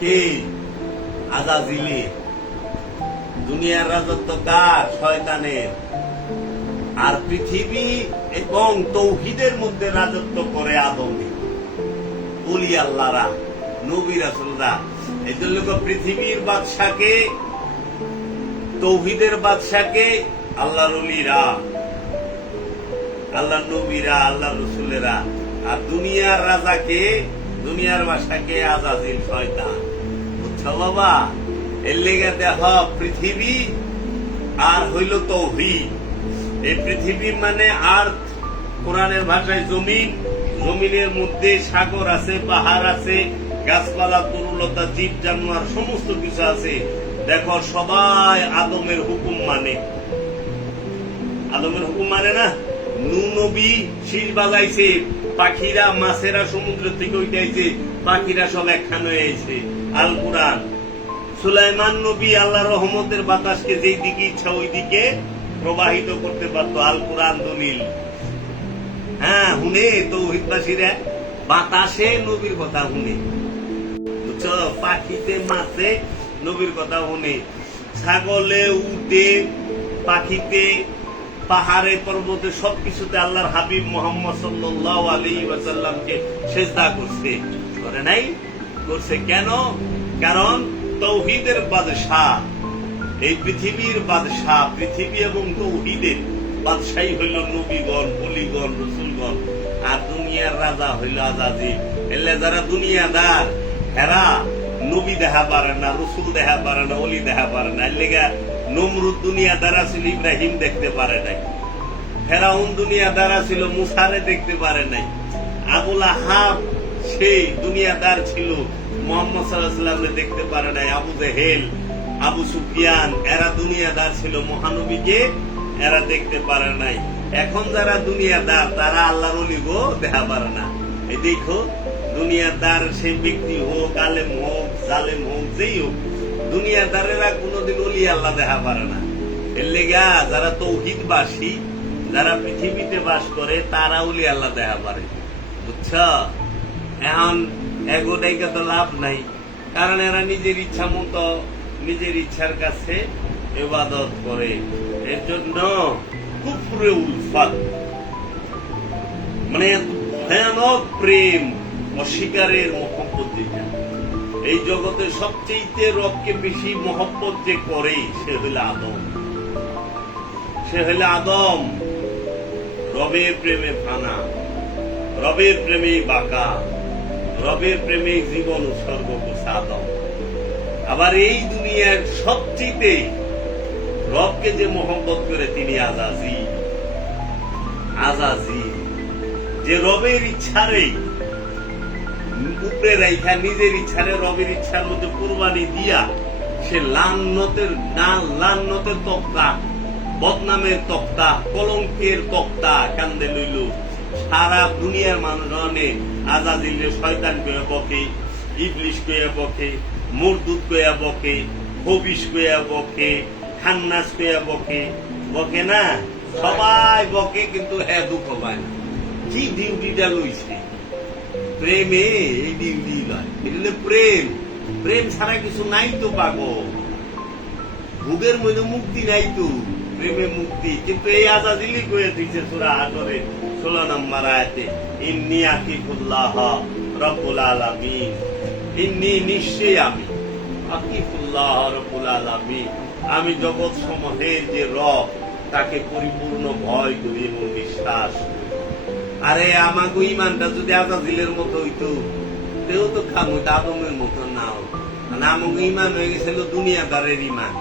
কে? আজাজিলে দুনিয়ার রাজত্ব কার? শয়তানের। আর পৃথিবী এবং তৌহিদের মধ্যে রাজত্ব করে আদমে বলি আল্লাহরা, নবী রাসুলরা, এই জন্য পৃথিবীর বাদশাকে, তৌহিদের বাদশাকে আল্লাহ রলিরা আল্লাহ নবীরা আল্লাহ রসুলেরা, আর দুনিয়ার রাজাকে, দুনিয়ার বাসাকে আজাজিল শয়তান। বাবা এর লেগে দেখ, পৃথিবী আর হইল তৌহিদ। এই পৃথিবী মানে আর্থ কোরআনের ভাষায় জমিন। জমিনের মধ্যে সাগর আছে, পাহাড় আছে, গাছপালা তরুলতা জীব, জানোয়ার, সমস্ত কিছু আছে। দেখো, সবাই আদমের হুকুম মানে। আদমের হুকুম মানে না? নু নবী শীষ বাজাইছে পাখিরা মাছেরা সমুদ্র থেকে উঠাইছে, পাখিরা সব একখান হয়ে আইছে। আল কোরআন। সুলাইমান নবী আল্লাহ রহমতের বাতাসকে যেই দিকে ইচ্ছা ওই দিকে প্রবাহিত করতে পারতো, আল কোরআন দলিল। হ্যাঁ হুনে তৌহিদবাসীরা, বাতাসে নবীর কথা হুনে। পাখিতে মাছে নবীর কথা শুনে ছাগলে, উটে, পাখিতে পাহাড়ে পর্বতে সবকিছুতে আল্লাহর হাবিব মোহাম্মদ সাল্লাহ আলী ওয়াসাল্লামকে করছে। করে নাই? করছে কেন? কারণ তৌহিদের বাদশাহ, এই পৃথিবীর বাদশাহ, পৃথিবী এবং তৌহিদের বাদশাহী হইল নবীগণ, বলিগণ, রসুলগণ, আর দুনিয়ার রাজা হইল আজাজি এলে যারা দুনিয়াদার হেরা নবী দেখা পারে না, রসুল দেখা পারে না, অলি দেখা পারে না। এর নমরুদ দুনিয়াদার ছিল ইব্রাহিম দেখতে পারে নাই। ফেরাউন দুনিয়াদার ছিল মুসারে দেখতে পারে নাই। সেই দুনিয়াদার ছিল, মোহাম্মদ সাল্লাহামকে দেখতে পারে নাই। আবু জেহেল, আবু সুফিয়ান, এরা দুনিয়াদার ছিল মহানবীকে এরা দেখতে পারে নাই। এখন যারা দুনিয়াদার, তারা আল্লাহর অলিগো দেখা পারে না। এই দেখো, দুনিয়াদার সেই ব্যক্তি হোক, আলেম হোক, জালেম হোক, যেই হোক দুনিয়াদারেরা কোনোদিন অলি আল্লাহ দেখা পারে না। এর লেগা যারা তৌহিদবাসী, যারা পৃথিবীতে বাস করে, তারা অলি আল্লাহ দেখা পারে। বুঝছ? এখন এগোটাইকে তো লাভ নাই। কারণ এরা নিজের ইচ্ছা মতো নিজের ইচ্ছার কাছে এবাদত করে। এর জন্য কুফরে উলফাত। মানে ভয়ানক প্রেম অস্বীকারের মহব্বত যেটা। এই জগতে সবচেয়ে রবকে বেশি মহব্বত যে করে, সে হইল আদম। সে হইল আদম। রবের প্রেমে ফানা, রবের প্রেমে বাঁকা, রবের প্রেমে জীবন উৎসর্গ করছে আদম। আবার এই দুনিয়ার সবচেয়ে রবকে যে মহব্বত করে, তিনি আজাজি। আজাজি। যে রবের ইচ্ছারে উপরে রাইখা নিজের ইচ্ছারে, রবের ইচ্ছার মধ্যে কোরবানি দিয়া সে লান্নতের না, লান্নতের তক্তা, বদনামের তক্তা, কলঙ্কের তক্তা কান্দে লইল। সারা দুনিয়ার মানুষ অনেক আজাদিলে শয়তান কয়ে বকে, ইবলিশ কয়ে বকে, মুরদুদ কয়া বকে হবিস কয়া বকে, খান্নাস কয়া বকে। বকে না? সবাই বকে, কিন্তু হ্যাঁ দুঃখ পায় না। কি ডিউটিটা লইছে? প্রেমে এই ডিউটি লয় এটা প্রেম। প্রেম ছাড়া কিছু নাই তো, পাগল। ভোগের মধ্যে মুক্তি নাই তো, প্রেমে মুক্তি। কিন্তু এই আজাদিলি করে দিচ্ছে সুরা আটরে ষোলো নম্বর আয়াতে, ইন্নি আকিফুল্লাহ রব্বুল আলামিন। ইন্নি নিশ্চয়ই আমি। আকিফুল্লাহ রব্বুল আলামিন। আমি জগৎ সমূহের যে রব, তাকে পরিপূর্ণ ভয় করি এবং বিশ্বাস করি আরে আমাকে ইমানটা যদি আজাদিলের মতো হইতো তেও তো খামো আদমের মতো নাও। মানে আমাকে ইমান হয়ে গেছিল দুনিয়াদারের ইমান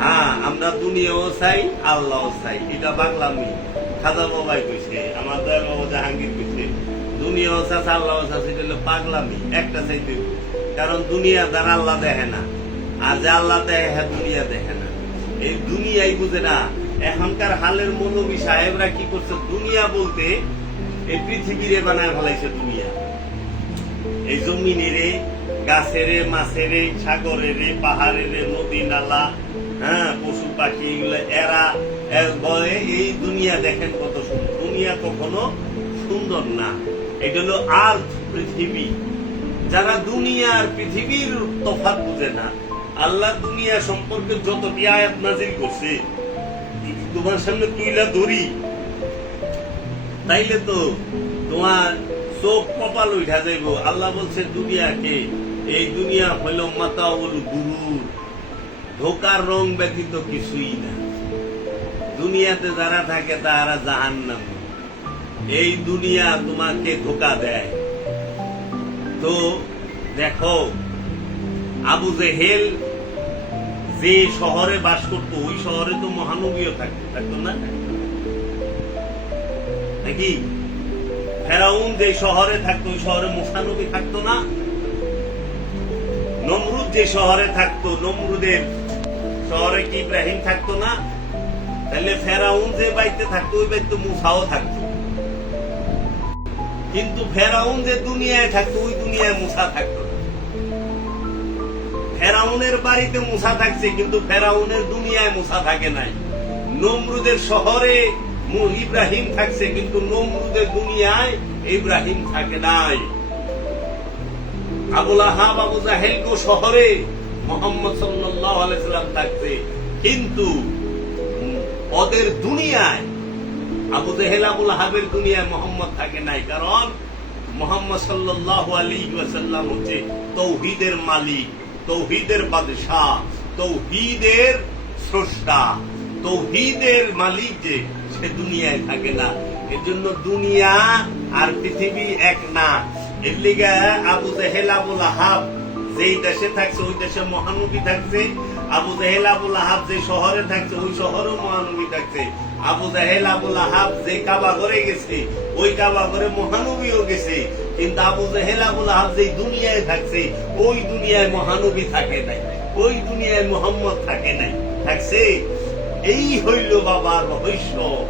হ্যাঁ আমরা দুনিয়াও চাই, আল্লাহও চাই। এটা খাজা বাবাই কইছে, আমার দয়াল বাবা জাহাঙ্গীর কইছে, দুনিয়াও চাষ আল্লাহও চাষ এটা হলো পাগলামি একটা চাইতে। কারণ দুনিয়া দ্বারা আল্লাহ দেখে না। আর যে আল্লাহ দেখে হ্যাঁ দুনিয়া দেখে না। এই দুনিয়াই বুঝে না। এখনকার হালের মৌলবী সাহেবরা কি করছে? দুনিয়া বলতে এই পৃথিবীরে বানায় ফেলাইছে দুনিয়া। এই জমিনেরে, গাছেরে, মাছেরে, সাগরেরে, পাহাড়েরে, নদী, নালা হ্যাঁ পশু পাখি, এগুলো, এরা বলে এই দুনিয়া দেখেন কত সুন্দর। দুনিয়া কখনো সুন্দর না। এটা হলো আর্থ পৃথিবী। যারা দুনিয়া আর পৃথিবীর তফাৎ বুঝে না, আল্লাহ দুনিয়া সম্পর্কে যত আয়াত নাজিল করছে তোমার সামনে তুইলা ধরি। তাইলে তো তোমার চোখ কপাল উঠা যাইব। আল্লাহ বলছে দুনিয়াকে এই দুনিয়া হইল মাতাউল গুরুর। ধোকার রং ব্যতীত কিছুই না। দুনিয়াতে যারা থাকে তারা জাহান নাম এই দুনিয়া তোমাকে ধোকা দেয়। তো দেখো, আবু জেহেল যে শহরে বাস করতো, ওই শহরে তো মহানবীও থাকতো থাকতো না? নাকি ফেরাউন যে শহরে থাকতো, ওই শহরে মুসানবী থাকতো না। নমরুদ যে শহরে থাকতো, নমরুদের শহরে কি ইব্রাহিম থাকতো না? তাহলে ফেরাউন যে বাড়িতে থাকতো, ওই বাড়িতে মুসাও থাকতো। কিন্তু ফেরাউন যে দুনিয়ায় থাকতো, ওই দুনিয়ায় মুসা থাকতো ফেরাউনের বাড়িতে মুসা থাকছে, কিন্তু ফেরাউনের দুনিয়ায় মুসা থাকে নাই। নমরুদের শহরে ইব্রাহিম থাকছে, কিন্তু নমরুদের দুনিয়ায় ইব্রাহিম থাকে নাই। আবুল আহাব আবু জাহেলকো শহরে মোহাম্মদ সাল্লাল্লাহু আলাইহি সাল্লাম থাকছে। কিন্তু ওদের দুনিয়ায়, আবু জেহেল আবুল আহাবের দুনিয়ায় মোহাম্মদ থাকে নাই। কারণ মোহাম্মদ সাল্লাল্লাহু আলাইহি ওয়াসাল্লাম হচ্ছে তৌহিদের মালিক, তৌহিদের বাদশাহ, তৌহিদের স্রষ্টা। তৌহিদের মালিক যে? সে দুনিয়ায় থাকে না। এর জন্য দুনিয়া আর পৃথিবী এক না। এর লিগে আবু জেহেল আবুল আহাব যেই দেশে থাকছে, ওই দেশে মহানবী থাকছে। আবু জাহেল আবুল আহাব যে শহরে থাকছে, ওই শহরেও মহানবী থাকছে। আবু জাহেল আবুল আহাব যে কাবা ঘরে গেছে, ওই কাবা ঘরে মহানবীও গেছে। কিন্তু আবু জাহেল আবুল আহাব যে দুনিয়ায় থাকছে, ওই দুনিয়ায় মহানবী থাকে নাই। ওই দুনিয়ায় মোহাম্মদ থাকে নাই। থাকছে? এই হইল বাবার রহস্য।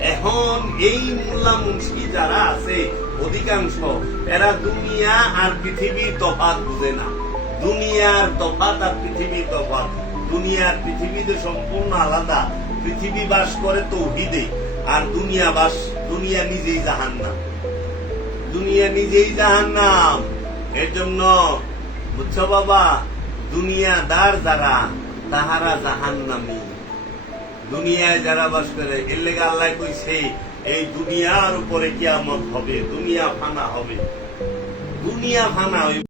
এখন এই মোল্লা মুন্সি যারা আছে, অধিকাংশ, এরা দুনিয়া আর পৃথিবীর তফাত বুঝে না। দুনিয়ার তফাত আর পৃথিবীর তফাত দুনিয়ার পৃথিবীতে সম্পূর্ণ আলাদা, পৃথিবী বাস করে তো তৌহিদে, আর দুনিয়া বাস, দুনিয়া নিজেই জাহান্নাম। দুনিয়া নিজেই জাহান নাম এর জন্য বুঝছ বাবা, দুনিয়াদার যারা, তাহারা জাহান্নামী। দুনিয়ায় যারা বাস করে, এর আল্লাহ কইছে, এই দুনিয়ার উপরে কিয়ামত হবে, দুনিয়া ফানা হবে। দুনিয়া ফানা হইবে।